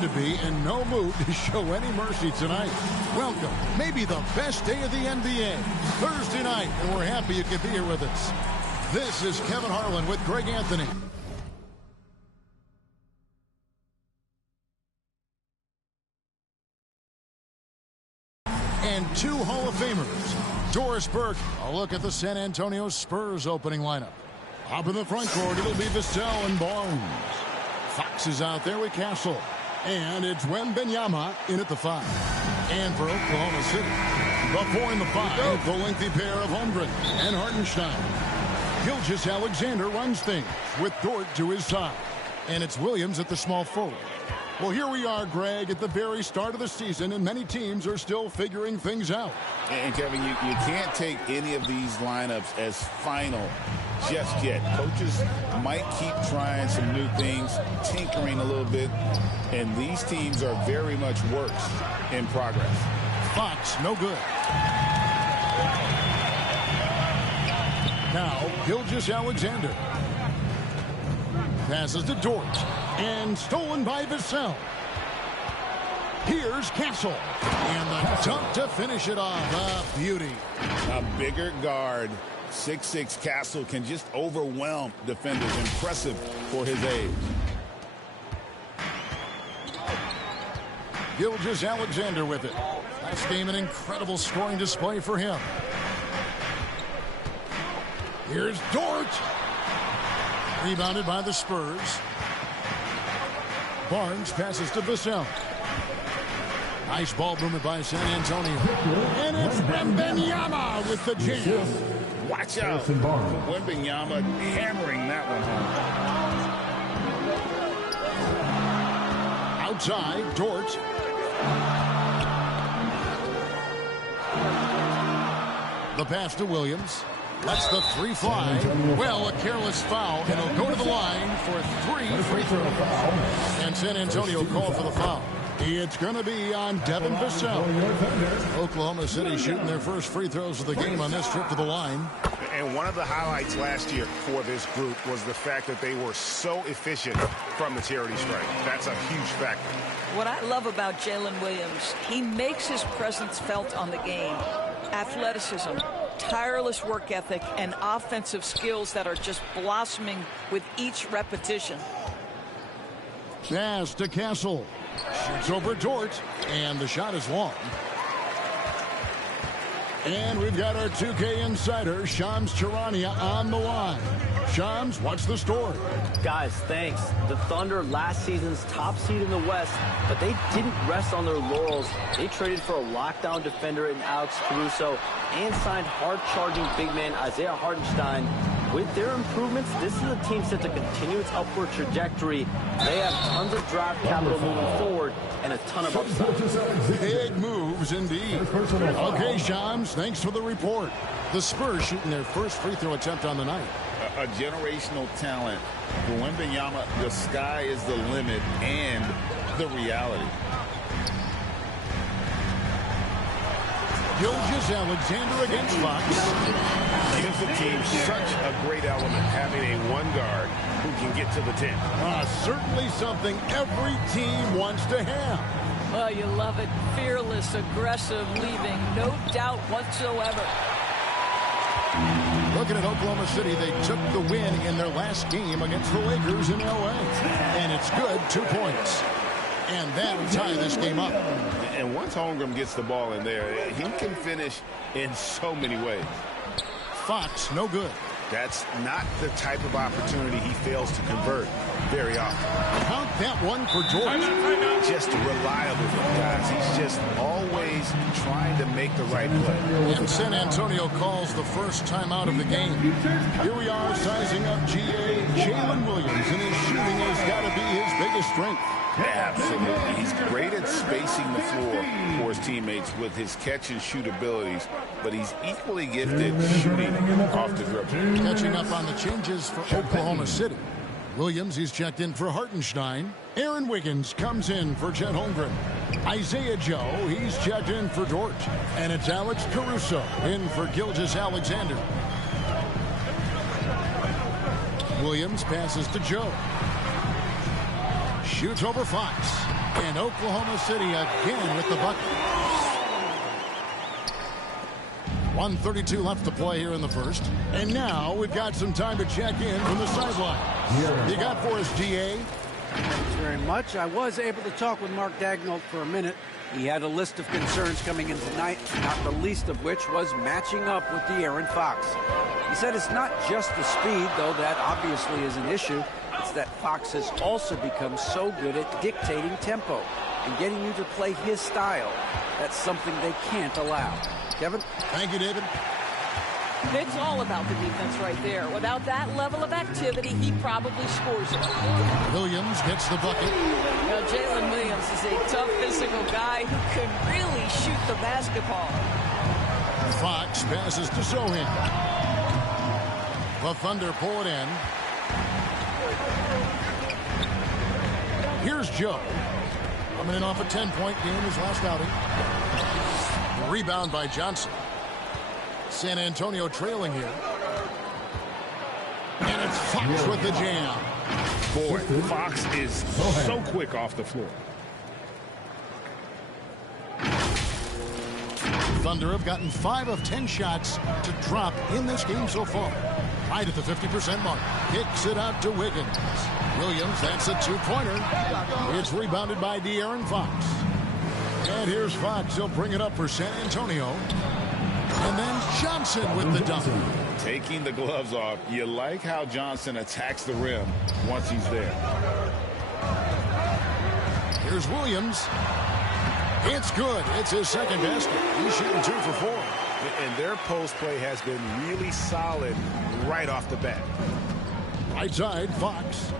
to be in no mood to show any mercy tonight. Welcome, maybe the best day of the NBA, Thursday night, and we're happy you could be here with us. This is Kevin Harlan with Greg Anthony. And two Hall of Famers. Doris Burke, a look at the San Antonio Spurs opening lineup. Up in the front court, it'll be Vassell and Barnes. Fox is out there with Castle. And it's Wembanyama in at the 5. And for Oklahoma City, the 4 and the 5, the lengthy pair of Holmgren and Hartenstein. Gilgeous-Alexander runs things with Dort to his side. And it's Williams at the small forward. Well, here we are, Greg, at the very start of the season, and many teams are still figuring things out. And, Kevin, you can't take any of these lineups as final just yet. Coaches might keep trying some new things, tinkering a little bit, and these teams are very much works in progress. Fox, no good. Now, Gilgeous-Alexander. Passes to Dort. And stolen by Vassell. Here's Castle. And the dunk to finish it off. A beauty. A bigger guard, 6'6" Castle, can just overwhelm defenders. Impressive for his age. Gilgeous-Alexander with it. Last game, an incredible scoring display for him. Here's Dort. Rebounded by the Spurs. Barnes passes to Vassell. Nice ball movement by San Antonio. And it's Wembanyama with the jam. Watch out. Wembanyama hammering that one home. Outside, Dort. The pass to Williams. Lets the 3 fly. Well, a careless foul, and he'll go to the line for 3 free throws. And San Antonio called for the foul. It's going to be on Devin Vassell. Oklahoma City shooting their first free throws of the game on this trip to the line. And one of the highlights last year for this group was the fact that they were so efficient from the charity stripe. That's a huge factor. What I love about Jalen Williams, he makes his presence felt on the game. Athleticism, tireless work ethic, and offensive skills that are just blossoming with each repetition. Pass to Castle. Shoots over Dort, and the shot is long. And we've got our 2K insider, Shams Charania, on the line. Shams, what's the story? Guys, thanks. The Thunder, last season's top seed in the West, but they didn't rest on their laurels. They traded for a lockdown defender in Alex Caruso and signed hard-charging big man Isaiah Hartenstein. With their improvements, this is a team set to continue its upward trajectory. They have tons of draft capital moving forward and a ton of upside. Big moves indeed. Okay, Shams, thanks for the report. The Spurs shooting their first free throw attempt on the night. A generational talent. For Wembanyama, the sky is the limit and the reality. Gilgeous-Alexander against Fox. Gives the team such a great element, having a one guard who can get to the 10. Certainly something every team wants to have. Well, you love it. Fearless, aggressive, leaving no doubt whatsoever. Looking at Oklahoma City, they took the win in their last game against the Lakers in L.A. And it's good, 2 points. And that'll tie this game up. And once Holmgren gets the ball in there, he can finish in so many ways. Fox, no good. That's not the type of opportunity he fails to convert very often. Count that one for George. Just reliable, guys. He's just always trying to make the right play. And San Antonio calls the first timeout of the game. Here we are sizing up GA Jalen Williams, and his shooting has got to be his biggest strength. Absolutely. He's great at spacing the floor for his teammates with his catch and shoot abilities, but he's equally gifted shooting off the dribble. Catching up on the changes for Oklahoma City. Williams, he's checked in for Hartenstein. Aaron Wiggins comes in for Chet Holmgren. Isaiah Joe, he's checked in for Dort. And it's Alex Caruso in for Gilgeous-Alexander. Williams passes to Joe. Shoots over Fox. And Oklahoma City again with the bucket. 1:32 left to play here in the first. And now we've got some time to check in from the sideline. You got for us, GA? Thanks very much. I was able to talk with Mark Daigneault for a minute. He had a list of concerns coming in tonight, not the least of which was matching up with De'Aaron Fox. He said it's not just the speed, though that obviously is an issue. It's that Fox has also become so good at dictating tempo and getting you to play his style. That's something they can't allow. Kevin? Thank you, David. It's all about the defense right there. Without that level of activity, he probably scores it. Williams gets the bucket. Now, Jalen Williams is a tough physical guy who can really shoot the basketball. Fox passes to Sohan. The Thunder pull it in. Here's Joe. Coming in off a 10-point game his last outing. Rebound by Johnson. San Antonio trailing here. And it's Fox with the jam. Boy, Fox is so quick off the floor. Thunder have gotten 5 of 10 shots to drop in this game so far. Right at the 50% mark. Kicks it out to Wiggins. Williams, that's a two-pointer. It's rebounded by De'Aaron Fox. And here's Fox. He'll bring it up for San Antonio. And then Johnson with the dunk. Taking the gloves off. You like how Johnson attacks the rim once he's there. Here's Williams. It's good. It's his second basket. He's shooting 2 for 4. And their post play has been really solid right off the bat. Right side, Fox.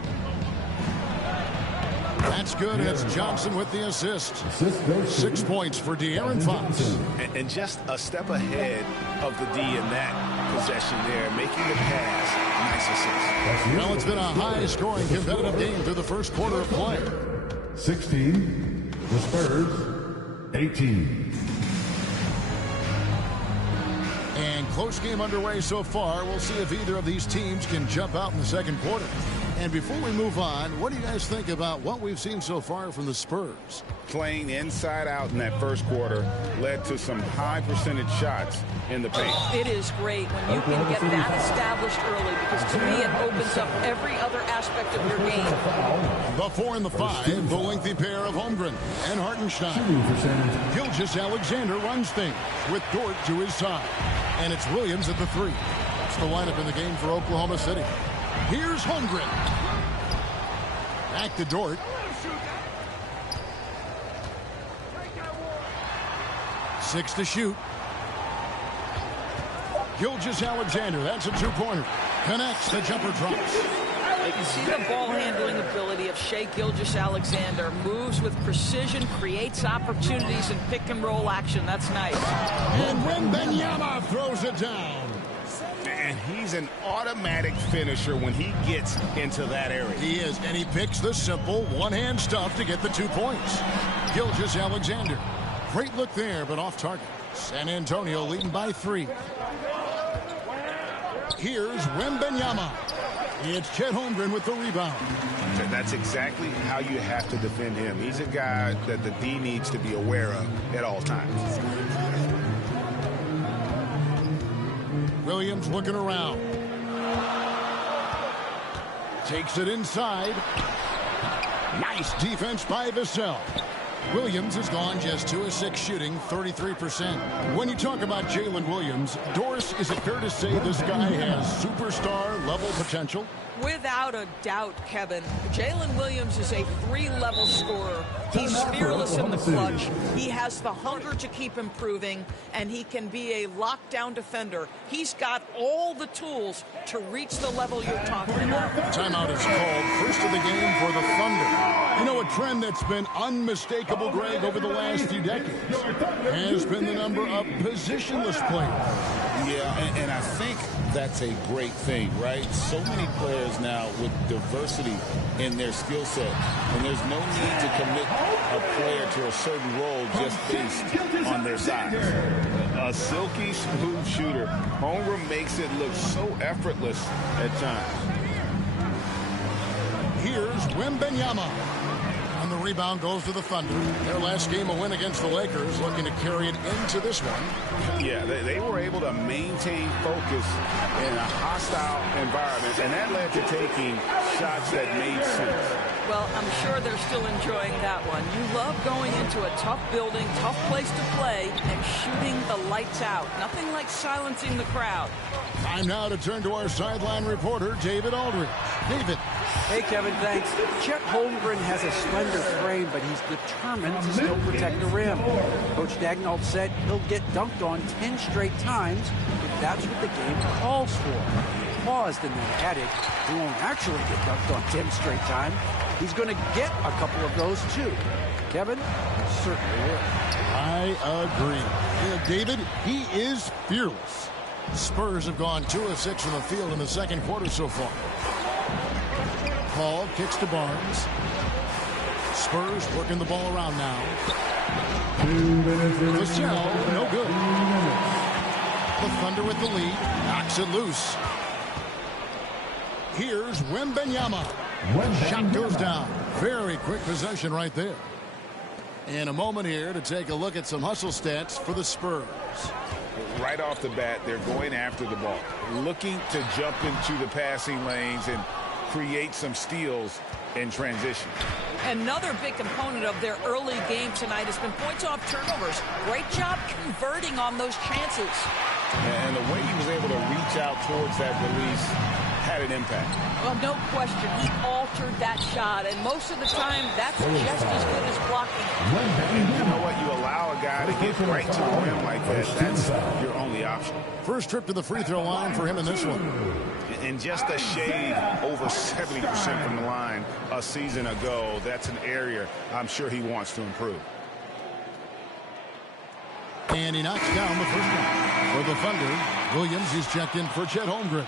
That's good, and it's Johnson with the assist. 6 points for De'Aaron Fox. And just a step ahead of the D in that possession there, making the pass. Nice assist. Well, it's been a high-scoring, competitive game through the first quarter of play. 16, the Spurs, 18. And close game underway so far. We'll see if either of these teams can jump out in the second quarter. And before we move on, what do you guys think about what we've seen so far from the Spurs? Playing inside out in that first quarter led to some high percentage shots in the paint. It is great when you can get that established early, because to me it opens up every other aspect of your game. The 4 and the 5, the lengthy pair of Holmgren and Hartenstein. Gilgeous-Alexander runs things with Dort to his side. And it's Williams at the 3. That's the lineup in the game for Oklahoma City. Here's Holmgren. Back to Dort. Six to shoot. Gilgeous-Alexander, that's a two-pointer. Connects, the jumper drops. You can see the ball handling ability of Shai Gilgeous-Alexander. Moves with precision, creates opportunities in pick and roll action. That's nice. And Wembanyama throws it down. And he's an automatic finisher when he gets into that area. He is, and he picks the simple one-hand stuff to get the 2 points. Gilgeous-Alexander. Great look there, but off target. San Antonio leading by 3. Here's Wembanyama. It's Chet Holmgren with the rebound. That's exactly how you have to defend him. He's a guy that the D needs to be aware of at all times. Williams looking around. Takes it inside. Nice defense by Vassell. Williams has gone just 2 of 6 shooting, 33%. When you talk about Jalen Williams, Doris, is it fair to say this guy has superstar level potential? Without a doubt, Kevin. Jalen Williams is a 3-level scorer. He's fearless in the clutch. He has the hunger to keep improving, and he can be a lockdown defender. He's got all the tools to reach the level you're talking about. Timeout is called. First of the game for the Thunder. You know, a trend that's been unmistakable, Greg, over the last few decades has been the number of positionless players. Yeah, and I think that's a great thing, right? So many players now with diversity in their skill set, and there's no need to commit a player to a certain role just based on their size. A silky smooth shooter. Holmgren makes it look so effortless at times. Here's Wembanyama. And the rebound goes to the Thunder. Their last game, a win against the Lakers, looking to carry it into this one. Yeah, they were able to maintain focus in a hostile environment, and that led to taking shots that made sense. Well, I'm sure they're still enjoying that one. You love going into a tough building, tough place to play, and shooting the lights out. Nothing like silencing the crowd. Time now to turn to our sideline reporter, David Aldridge. David. Hey, Kevin, thanks. Chet Holmgren has a slender frame, but he's determined to still protect the rim. Coach Daigneault said he'll get dunked on 10 straight times if that's what the game calls for. He paused and then added, he won't actually get dunked on 10 straight times. He's going to get a couple of those, too. Kevin, certainly will. I agree. Yeah, David, he is fearless. Spurs have gone 2 of 6 from the field in the second quarter so far. Paul kicks to Barnes. Spurs working the ball around now. Vassell, no good. The Thunder with the lead. Knocks it loose. Here's Wembanyama. Shot goes down. Very quick possession right there. In a moment here to take a look at some hustle stats for the Spurs. Right off the bat, they're going after the ball, looking to jump into the passing lanes and create some steals in transition. Another big component of their early game tonight has been points off turnovers. Great job converting on those chances. And the way he was able to reach out towards that release had an impact. Well, no question. He altered that shot, and most of the time, that's just as good as blocking it. And you know what? You allow a guy to get right to the rim like that. That's your only option. First trip to the free throw line for him in this one. And just a shade over 70% from the line a season ago. That's an area I'm sure he wants to improve. And he knocks down the first one. For the Thunder, Williams is checked in for Chet Holmgren.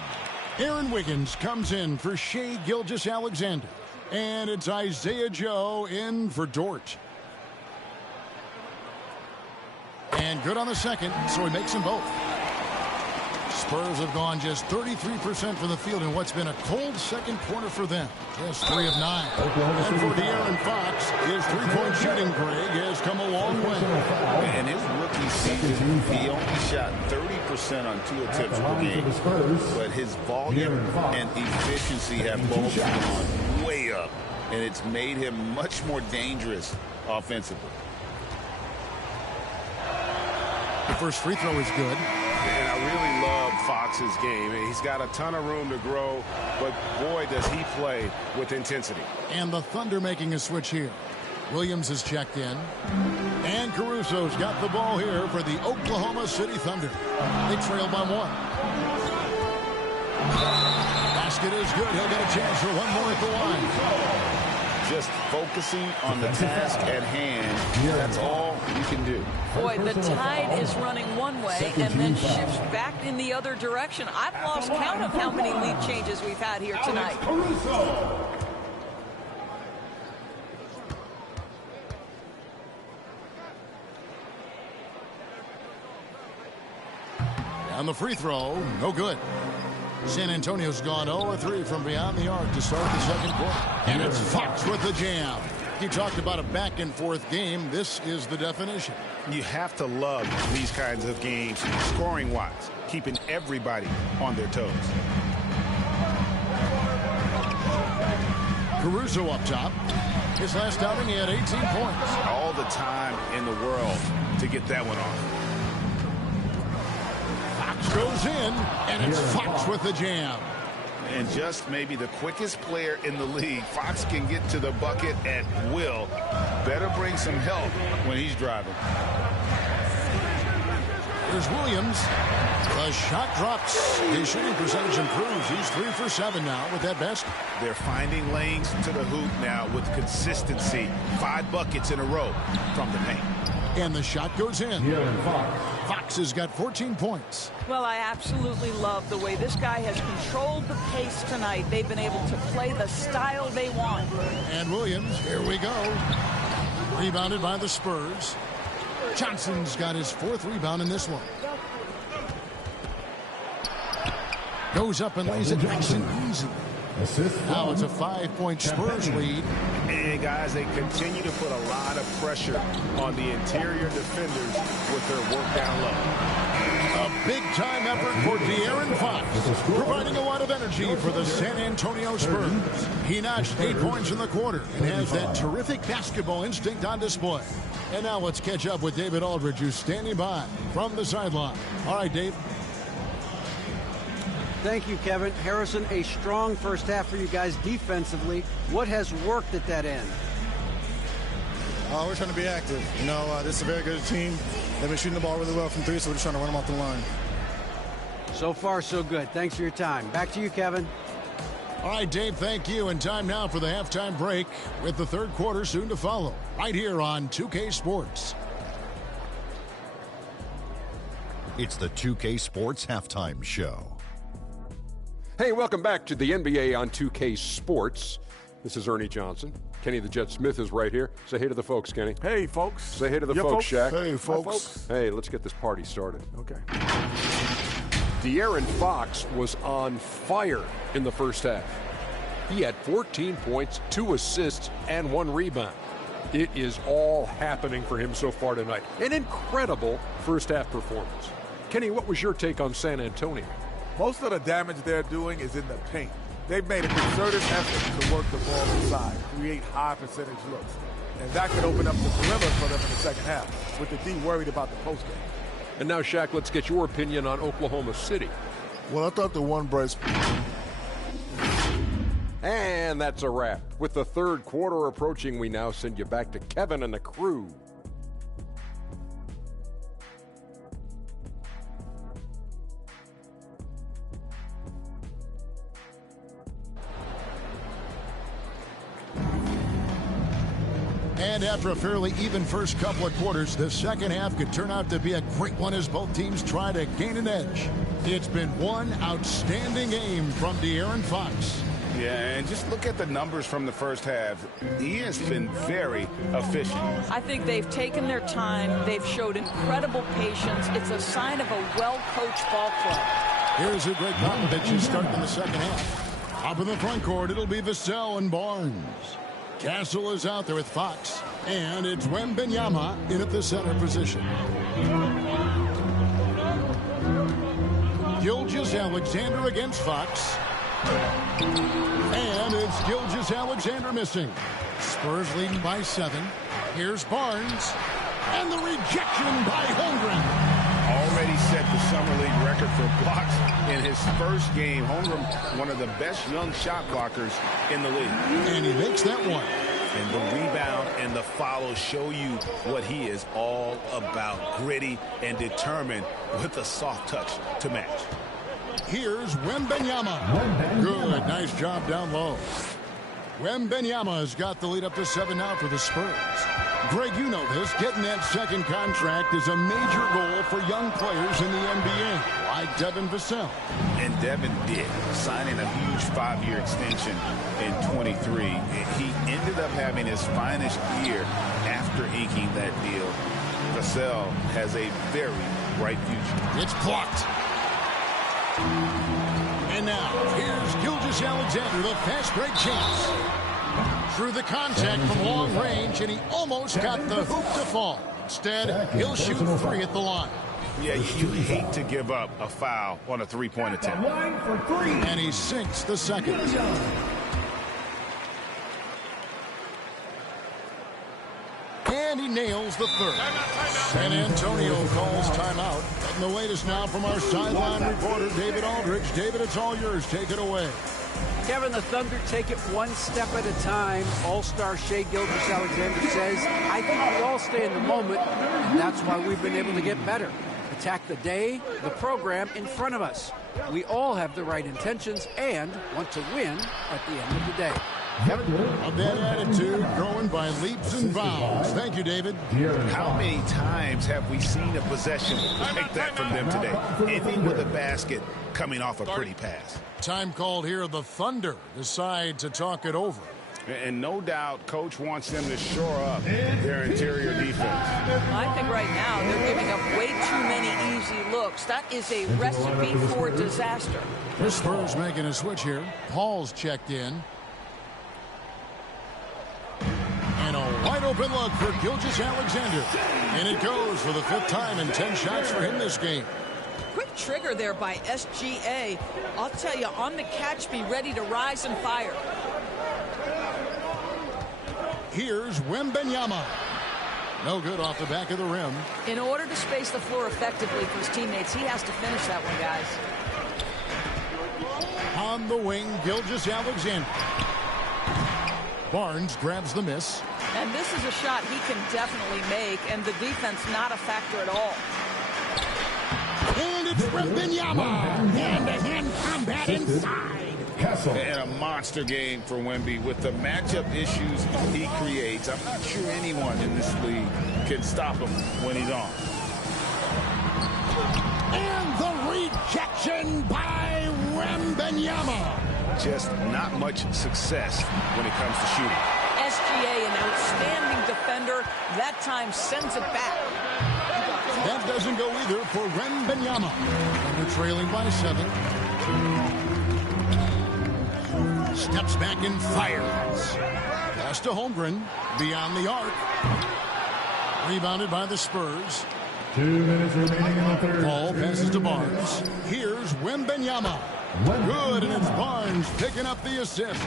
Aaron Wiggins comes in for Shai Gilgeous-Alexander. And it's Isaiah Joe in for Dort. And good on the second, so he makes them both. Spurs have gone just 33% from the field in what's been a cold second quarter for them. Just 3 of 9. And for De'Aaron Fox, his three-point shooting, Greg, has come a long way. In his rookie season, he only shot 30% on 2 attempts per game. But his volume and efficiency have both gone way up. And it's made him much more dangerous offensively. The first free throw is good. And I really love Fox's game. He's got a ton of room to grow, but boy, does he play with intensity. And the Thunder making a switch here. Williams is checked in. And Caruso's got the ball here for the Oklahoma City Thunder. They trail by 1. Basket is good. He'll get a chance for one more at the line. Just focusing on the task at hand, that's all you can do. Boy, the tide is running one way and then shifts back in the other direction. I've lost count of how many lead changes we've had here tonight. And the free throw, no good. San Antonio's gone 0-3 from beyond the arc to start the second quarter. And it's Fox with the jam. He talked about a back-and-forth game. This is the definition. You have to love these kinds of games, scoring-wise, keeping everybody on their toes. Caruso up top. His last outing, he had 18 points. All the time in the world to get that one off. Goes in, and it's Fox with the jam. And just maybe the quickest player in the league. Fox can get to the bucket at will. Better bring some help when he's driving. There's Williams. The shot drops. His shooting percentage improves. He's 3 for 7 now with that basket. They're finding lanes to the hoop now with consistency. 5 buckets in a row from the paint. And the shot goes in. Fox has got 14 points. Well, I absolutely love the way this guy has controlled the pace tonight. They've been able to play the style they want. And Williams, here we go. Rebounded by the Spurs. Johnson's got his 4th rebound in this one. Goes up and lays it nice and easy. Now it's a 5-point Spurs lead. And, guys, they continue to put a lot of pressure on the interior defenders with their work down low. A big-time effort for De'Aaron Fox, providing a lot of energy for the San Antonio Spurs. He notched 8 points in the quarter and has that terrific basketball instinct on display. And now let's catch up with David Aldridge, who's standing by from the sideline. All right, Dave. Thank you, Kevin. Harrison, a strong first half for you guys defensively. What has worked at that end? We're trying to be active. You know, this is a very good team. They've been shooting the ball really well from 3, so we're just trying to run them off the line. So far, so good. Thanks for your time. Back to you, Kevin. All right, Dave, thank you. And time now for the halftime break with the third quarter soon to follow right here on 2K Sports. It's the 2K Sports Halftime Show. Hey, welcome back to the NBA on 2K Sports. This is Ernie Johnson. Kenny the Jet Smith is right here. Say hey to the folks, Kenny. Hey, folks. Say hey to the folks, Shaq. Hey, folks. Hey, let's get this party started. Okay. De'Aaron Fox was on fire in the first half. He had 14 points, 2 assists, and 1 rebound. It is all happening for him so far tonight. An incredible first half performance. Kenny, what was your take on San Antonio? Most of the damage they're doing is in the paint. They've made a concerted effort to work the ball inside, create high percentage looks. And that could open up the perimeter for them in the second half, with the D worried about the postgame. And now, Shaq, let's get your opinion on Oklahoma City. Well, I thought the one Bryce. And that's a wrap. With the third quarter approaching, we now send you back to Kevin and the crew. And after a fairly even first couple of quarters, the second half could turn out to be a great one as both teams try to gain an edge. It's been one outstanding game from De'Aaron Fox. Yeah, and just look at the numbers from the first half. He has been very efficient. I think they've taken their time. They've showed incredible patience. It's a sign of a well-coached ball club. Here's who Greg Popovich is starting in the second half. Up in the front court, it'll be Vassell and Barnes. Castle is out there with Fox, and it's Wembanyama in at the center position. Gilgeous-Alexander against Fox. And it's Gilgeous-Alexander missing. Spurs leading by 7. Here's Barnes. And the rejection by Holmgren. Already set the summer league record for blocks in his first game. Holmgren, one of the best young shot blockers in the league. And he makes that one. And the rebound and the follow show you what he is all about. Gritty and determined with a soft touch to match. Here's Wembanyama. Good, nice job down low. Wembanyama's got the lead up to 7 now for the Spurs. Greg, you know this. Getting that second contract is a major goal for young players in the NBA, like Devin Vassell. And Devin did, signing a huge 5-year extension in 23. He ended up having his finest year after inking that deal. Vassell has a very bright future. It's blocked. And now, here's Gilgeous-Alexander, the fast break chance. Through the contact from long range, and he almost got the hoop to fall. Instead, he'll shoot 3 at the line. Yeah, you hate to give up a foul on a 3-point attempt. And he sinks the second. And he nails the third. San Antonio calls timeout. And the latest now from our sideline reporter, David Aldridge. David, it's all yours. Take it away. Kevin, the Thunder take it one step at a time. All-star Shai Gilgeous-Alexander says, I think we all stay in the moment, and that's why we've been able to get better. Attack the day, the program in front of us. We all have the right intentions and want to win at the end of the day. A bad attitude growing by leaps and bounds. Thank you, David. How many times have we seen a possession like that from them today? Ending with a basket coming off a pretty pass. Time called here. The Thunder decide to talk it over. And no doubt, Coach wants them to shore up their interior defense. I think right now they're giving up way too many easy looks. That is a recipe for disaster. The Spurs making a switch here. Paul's checked in. open look for Gilgeous-Alexander. And it goes for the 5th time and 10 shots for him this game. Quick trigger there by SGA. I'll tell you, on the catch, be ready to rise and fire. Here's Wembanyama. No good off the back of the rim. In order to space the floor effectively for his teammates, he has to finish that one, guys. On the wing, Gilgeous-Alexander. Barnes grabs the miss. And this is a shot he can definitely make, and the defense not a factor at all. And it's Wembanyama. Hand-to-hand combat inside. And a monster game for Wemby with the matchup issues he creates. I'm not sure anyone in this league can stop him when he's on. And the rejection by Wembanyama. Just not much success when it comes to shooting. SGA, an outstanding defender, that time sends it back. That doesn't go either for Wembanyama. They're trailing by 7. Steps back and fires. Pass to Holmgren. Beyond the arc. Rebounded by the Spurs. 2 minutes remaining in the third. Ball passes to Barnes. Here's Wembanyama. Good, and it's Barnes picking up the assist.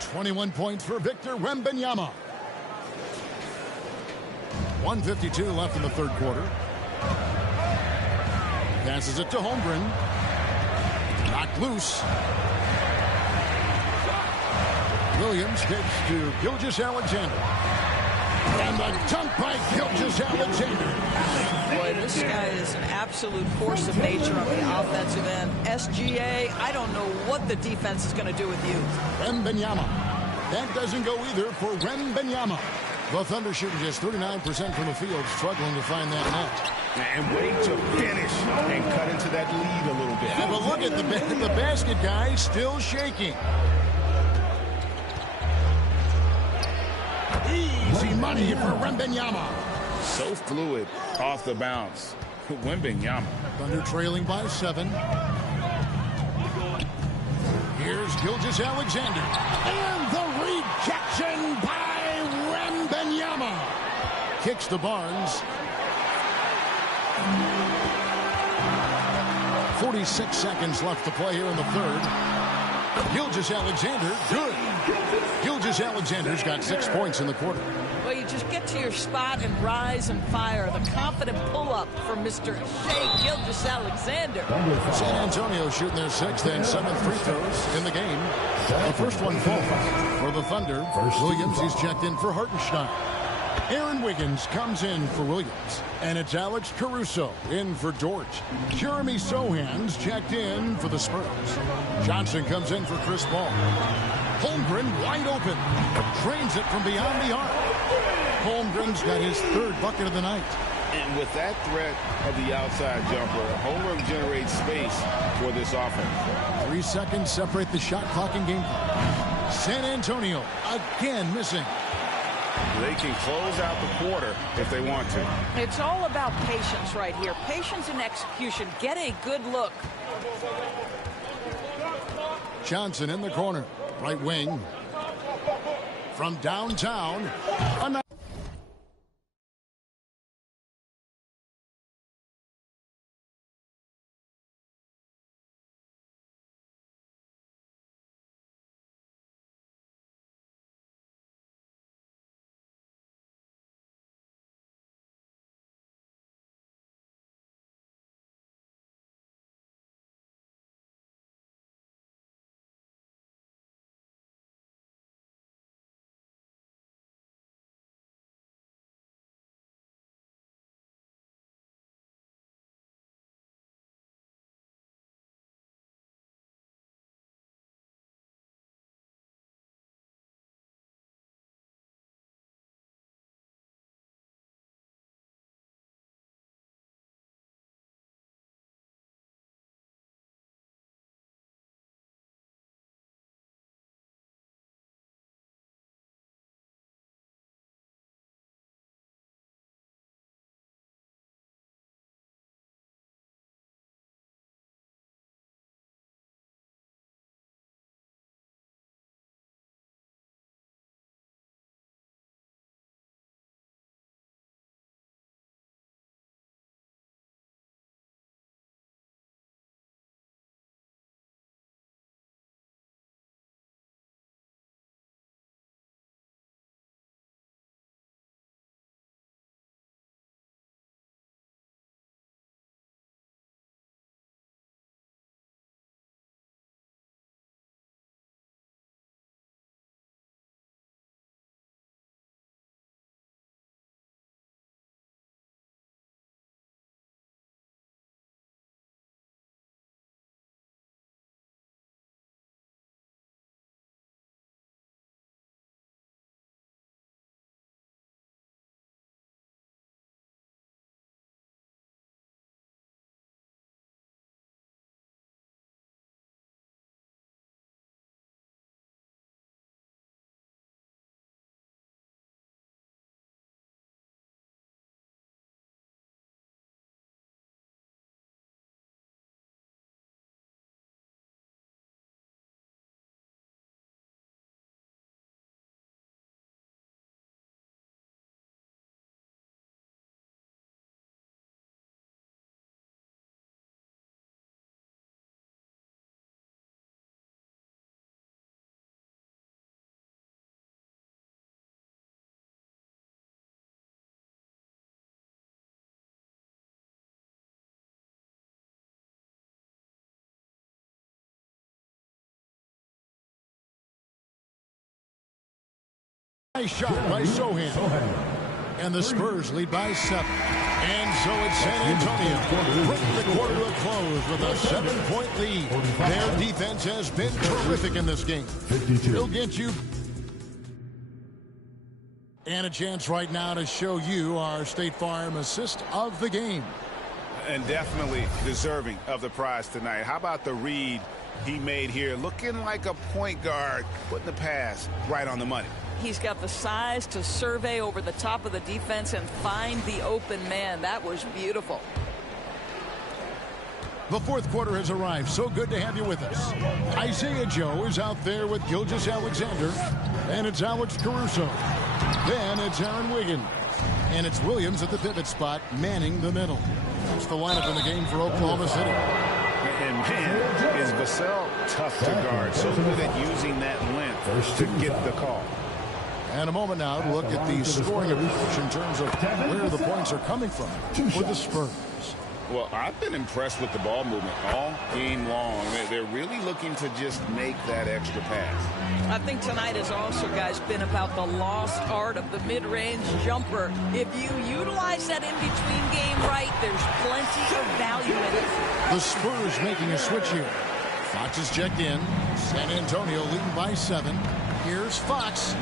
21 points for Victor Wembanyama. 1:52 left in the third quarter. Passes it to Holmgren. Knocked loose. Williams kicks to Gilgeous-Alexander. And the dunk by Gilgeous-Alexander. Boy, this guy is an absolute force of nature on the offensive end. SGA, I don't know what the defense is going to do with you. Wembanyama. That doesn't go either for Wembanyama. The Thunder shooting just 39% from the field, struggling to find that net. And way to finish and cut into that lead a little bit. Have a look at the basket, guy, still shaking. Easy money for Wembanyama. So fluid off the bounce. Wembanyama. Thunder trailing by 7. Here's Gilgeous-Alexander. And the rejection by Wembanyama. Kicks to Barnes. 46 seconds left to play here in the third. Gilgeous-Alexander, good. Gilgeous-Alexander's got 6 points in the quarter. Well, you just get to your spot and rise and fire. The confident pull-up from Mr. Shai Gilgeous-Alexander. San Antonio shooting their 6th and 7th free throws in the game. The first one falls for the Thunder. Williams is checked in for Hartenstein. Aaron Wiggins comes in for Williams. And it's Alex Caruso in for George. Jeremy Sohan's checked in for the Spurs. Johnson comes in for Chris Paul. Holmgren wide open. Drains it from beyond the arc. Holmgren's got his 3rd bucket of the night. And with that threat of the outside jumper, Holmgren generates space for this offense. 3 seconds separate the shot clock and game clock. San Antonio again missing. They can close out the quarter if they want to. It's all about patience right here. Patience and execution. Get a good look. Johnson in the corner. Right wing. From downtown. Nice shot by Sohan. And the Spurs lead by 7. And so it's San Antonio bringing the quarter to a close with a 7-point lead. Their defense has been terrific in this game. They'll get you. And a chance right now to show you our State Farm assist of the game. And definitely deserving of the prize tonight. How about the read he made here? Looking like a point guard, putting the pass right on the money. He's got the size to survey over the top of the defense and find the open man. That was beautiful. The fourth quarter has arrived. So good to have you with us. Isaiah Joe is out there with Gilgeous-Alexander. And it's Alex Caruso. Then it's Aaron Wiggins. And it's Williams at the pivot spot, manning the middle. That's the lineup in the game for Oklahoma City. And man, is Vassell tough to guard. So good at using that length to get the call. And a moment now to look at the scoring approach in terms of where the points are coming from for the Spurs. Well, I've been impressed with the ball movement all game long. They're really looking to just make that extra pass. I think tonight has also, guys, been about the lost art of the mid-range jumper. If you utilize that in-between game right, there's plenty of value in it. The Spurs making a switch here. Fox is checked in. San Antonio leading by 7. Here's Fox.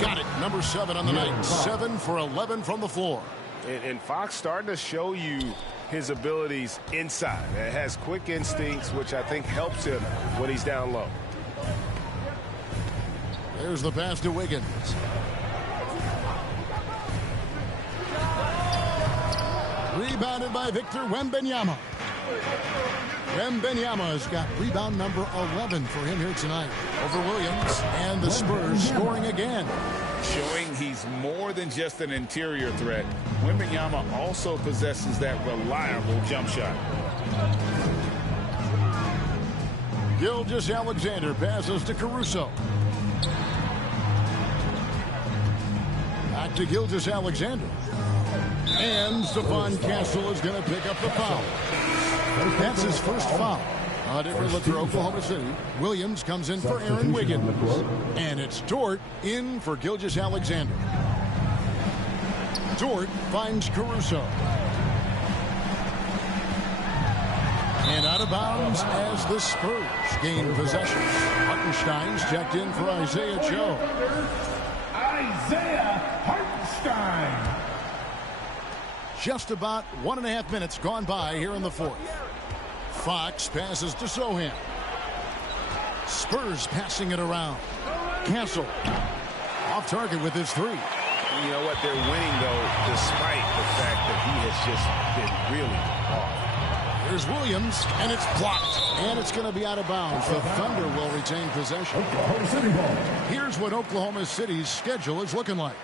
Got it. Number 7 on the night. 7 for 11 from the floor. And Fox starting to show you his abilities inside. It has quick instincts, which I think helps him when he's down low. There's the pass to Wiggins. Rebounded by Victor Wembanyama. Wembanyama has got rebound number 11 for him here tonight over Williams. And the Spurs scoring again. Showing he's more than just an interior threat. Wembanyama also possesses that reliable jump shot. Gilgeous-Alexander passes to Caruso. Back to Gilgeous-Alexander. And Stephon Castle is going to pick up the foul. That's his first foul. A different look for Oklahoma City. Williams comes in for Aaron Wiggins. And it's Dort in for Gilgeous-Alexander. Dort finds Caruso. And out of bounds as the Spurs gain possession. Hartenstein's checked in for Isaiah Joe. Isaiah Hartenstein. Just about 1.5 minutes gone by here in the fourth. Fox passes to Sohan. Spurs passing it around. Castle off target with his 3. You know what? They're winning, though, despite the fact that he has just been really off. Here's Williams, and it's blocked. And it's going to be out of bounds. The Thunder will retain possession. Oklahoma City ball. Here's what Oklahoma City's schedule is looking like.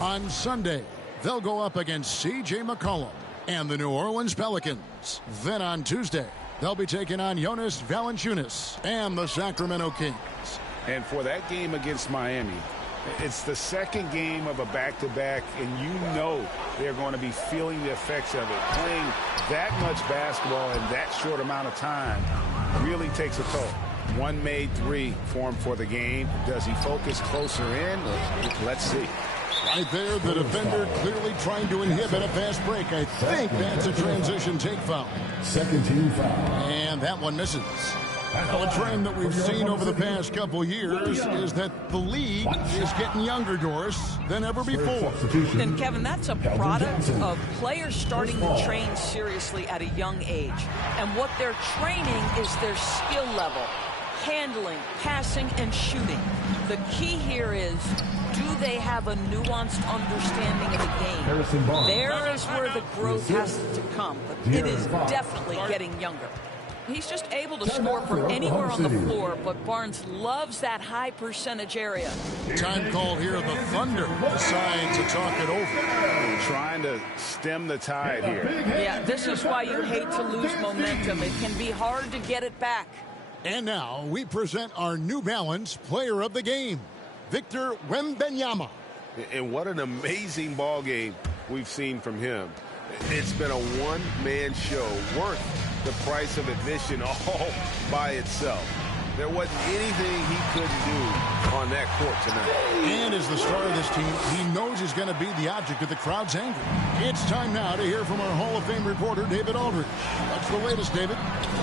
On Sunday, they'll go up against C.J. McCollum and the New Orleans Pelicans. Then on Tuesday, they'll be taking on Jonas Valanciunas and the Sacramento Kings. And for that game against Miami, it's the second game of a back-to-back, and you know they're going to be feeling the effects of it. Playing that much basketball in that short amount of time really takes a toll. One made 3 for him for the game. Does he focus closer in? Let's see. Right there, the defender clearly trying to inhibit a fast break. I think that's a transition take foul. Second team foul. And that one misses. Well, a trend that we've seen over the past couple years is that the league is getting younger, Doris, than ever before. And, Kevin, that's a product of players starting to train seriously at a young age. And what they're training is their skill level, handling, passing, and shooting. The key here is, do they have a nuanced understanding of the game? There is where the growth has to come, but it is definitely getting younger. He's just able to score from anywhere on the floor, but Barnes loves that high percentage area. Time called here. The Thunder decide to talk it over. Trying to stem the tide here. Yeah, this is why you hate to lose momentum. It can be hard to get it back. And now we present our New Balance player of the game, Victor Wembanyama. And what an amazing ball game we've seen from him. It's been a one-man show worth the price of admission all by itself. There wasn't anything he couldn't do on that court tonight. And as the star of this team, he knows he's going to be the object of the crowd's anger. It's time now to hear from our Hall of Fame reporter, David Aldridge. What's the latest, David?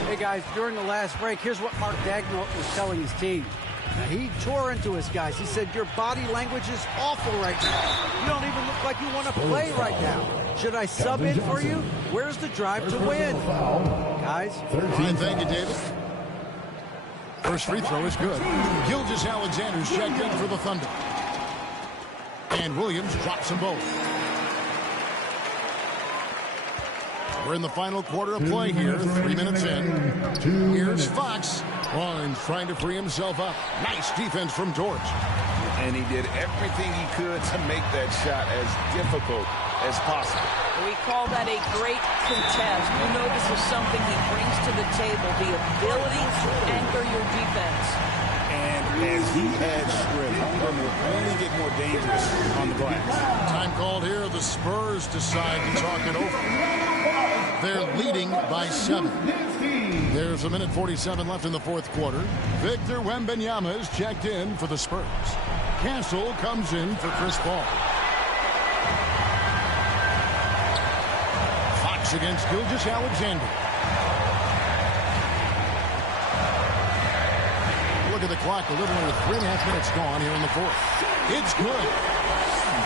Hey, guys, during the last break, here's what Mark Daigneault was telling his team. Now, he tore into his guys. He said, your body language is awful right now. You don't even look like you want to play right now. Should I sub in for you? Where's the drive to win? Guys? Fine, thank you, David. First free throw is good. Gilgeous-Alexander's checked in for the Thunder. And Williams drops them both. We're in the final quarter of play here, 3 minutes in. Here's Fox. Barnes trying to free himself up. Nice defense from George. And he did everything he could to make that shot as difficult as possible. We call that a great contest. You know this is something he brings to the table, the ability to anchor your defense. And as he adds strength, he's going to really get more dangerous on the glass. Time called here. The Spurs decide to talk it over. They're leading by 7. There's a minute 47 left in the fourth quarter. Victor Wembanyama is checked in for the Spurs. Castle comes in for Chris Paul. Fox against Gilgeous-Alexander. Look at the clock. A little under 3.5 minutes gone here in the fourth. It's good.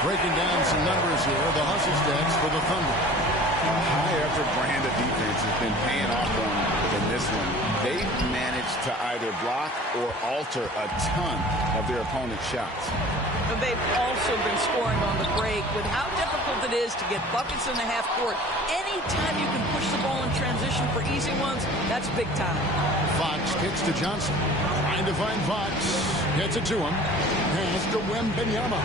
Breaking down some numbers here. The hustle stats for the Thunder. High-effort brand of defense has been paying off on in this one. They've managed to either block or alter a ton of their opponent's shots. But they've also been scoring on the break. With how difficult it is to get buckets in the half court, anytime you can push the ball in transition for easy ones, that's big time. Fox kicks to Johnson. Trying to find Fox. Gets it to him. Pass to Wembanyama.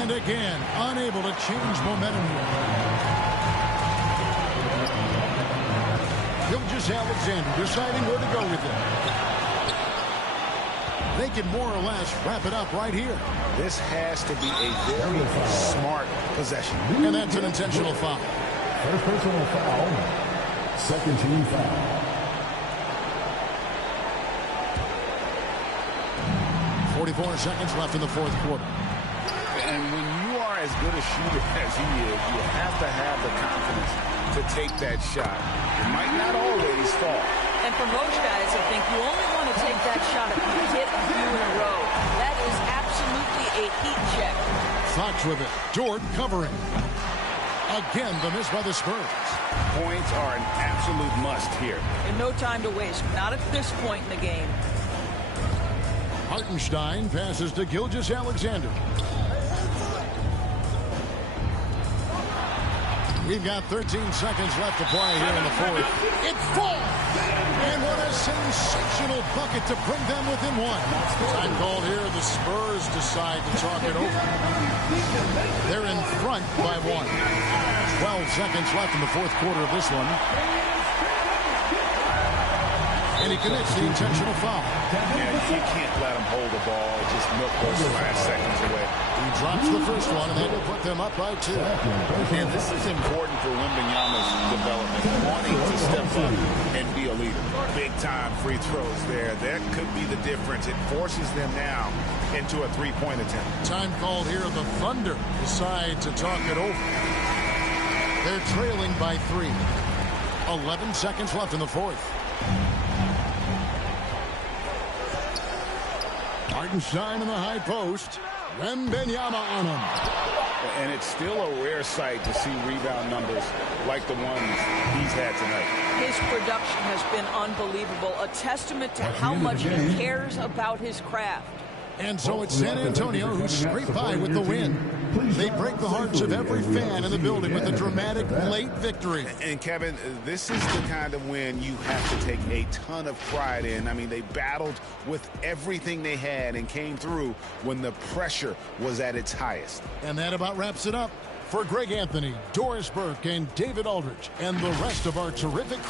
And again, unable to change momentum here. Gilgeous-Alexander deciding where to go with it. They can more or less wrap it up right here. This has to be a very smart possession. And that's an intentional foul. First personal foul. Second team foul. 44 seconds left in the fourth quarter. And when you are as good a shooter as he is, you have to have the confidence to take that shot. It might not always fall. And for most guys, I think you only want to take that shot if you hit a few in a row. That is absolutely a heat check. Fox with it. Jordan covering. Again, the miss by the Spurs. Points are an absolute must here. And no time to waste. Not at this point in the game. Hartenstein passes to Gilgeous-Alexander. We've got 13 seconds left to play here in the fourth. It falls! And what a sensational bucket to bring them within one. Time called here. The Spurs decide to talk it over. They're in front by 1. 12 seconds left in the fourth quarter of this one. And he commits the intentional foul. Yeah, you can't let him hold the ball. Just milk those last seconds away. He drops the first one, and they will put them up by 2. And this is important for Wembanyama's development, wanting to step up and be a leader. Big-time free throws there. That could be the difference. It forces them now into a three-point attempt. Time called here. The Thunder decide to talk it over. They're trailing by 3. 11 seconds left in the fourth. Hartenstein in the high post. Wembanyama on him. And it's still a rare sight to see rebound numbers like the ones he's had tonight. His production has been unbelievable. A testament to how much he cares about his craft. And so it's San Antonio who scraped by with the win. They break the hearts of every fan in the building with a dramatic late victory. And Kevin, this is the kind of win you have to take a ton of pride in. I mean, they battled with everything they had and came through when the pressure was at its highest. And that about wraps it up. For Greg Anthony, Doris Burke, and David Aldridge, and the rest of our terrific